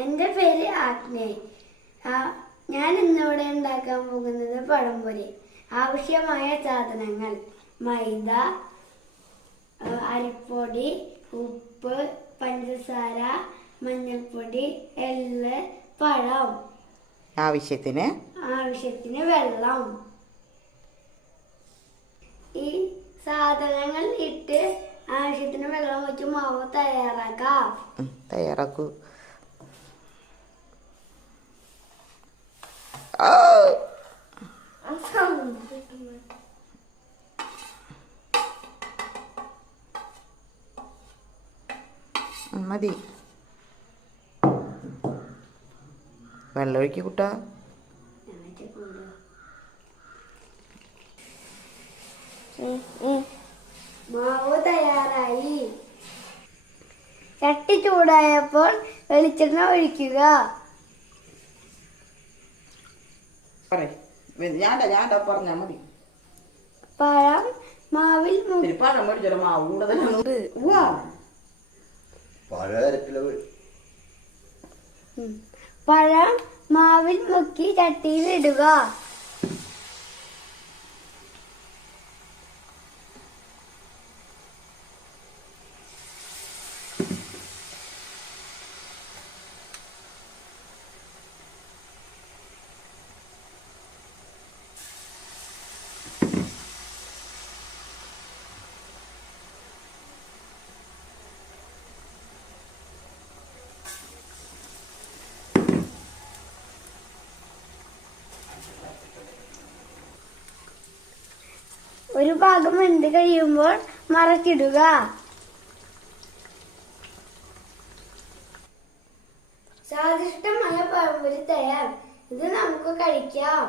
എൻ്റെ പേര് ആഗ്നേ. ഞാൻ ഇന്നിവിടെ ഉണ്ടാക്കാൻ പോകുന്നത് പഴംപൊരി. ആവശ്യമായ സാധനങ്ങൾ: മൈദ, അരിപ്പൊടി, ഉപ്പ്, പഞ്ചസാര, മഞ്ഞൾപ്പൊടി, എള്ള്, പഴം, ആവശ്യത്തിന് വെള്ളം. ഈ സാധനങ്ങൾ ഇട്ട് ആവശ്യത്തിന് വെള്ളം വെച്ച് മാവ് തയ്യാറാക്കൂ. മതി. വെള്ളം ഒഴിക്കി കുട്ടാ. മാവ് തയ്യാറായി. ചട്ടി ചൂടായപ്പോൾ വെളിച്ചെണ്ണ ഒഴിക്കുക. പറഞ്ഞാ മതി. പഴം മാവിൽ പഴം മാവിൽ മുക്കി ചട്ടിയിൽ ഇടുക. ഒരു ഭാഗം വെന്ത് കഴിയുമ്പോൾ മറച്ചിടുക. സ്വാദിഷ്ടമായ പഴംപൊരി തയ്യാർ. ഇത് നമുക്ക് കഴിക്കാം.